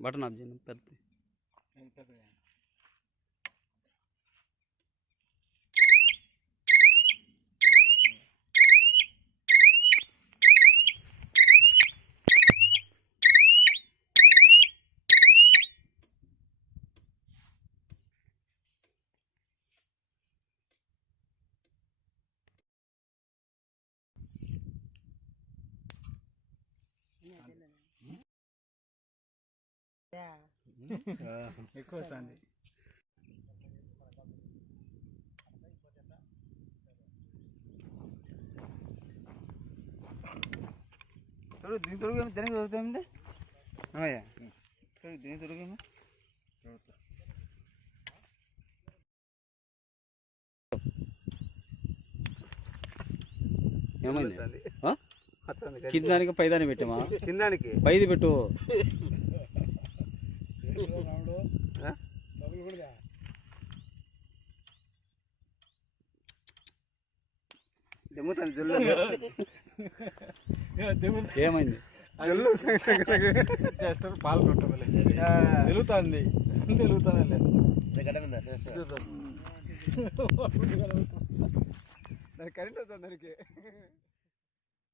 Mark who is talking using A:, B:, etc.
A: Button off చేయను పెద్ద
B: ఎక్కువ వస్తుంది
C: చూడు దీని తొడుగు దీనికి దొరుకుతుంది అమ్మయ్య. చూడు దీని తొడుగు
A: ఏమైంది? ఆ? కింద దానికి పై దానికి పెట్టామా
C: కిందానికి
A: పైది పెట్టు.
C: దెమ్ముతాను జల్లు.
A: ఏమైంది?
C: జల్లు.
B: జస్ట్ పాలు కొట్టమలే. తెలుగుతుంది. తెలుగుతుంది. కరెంట్ వస్తుంది దానికి.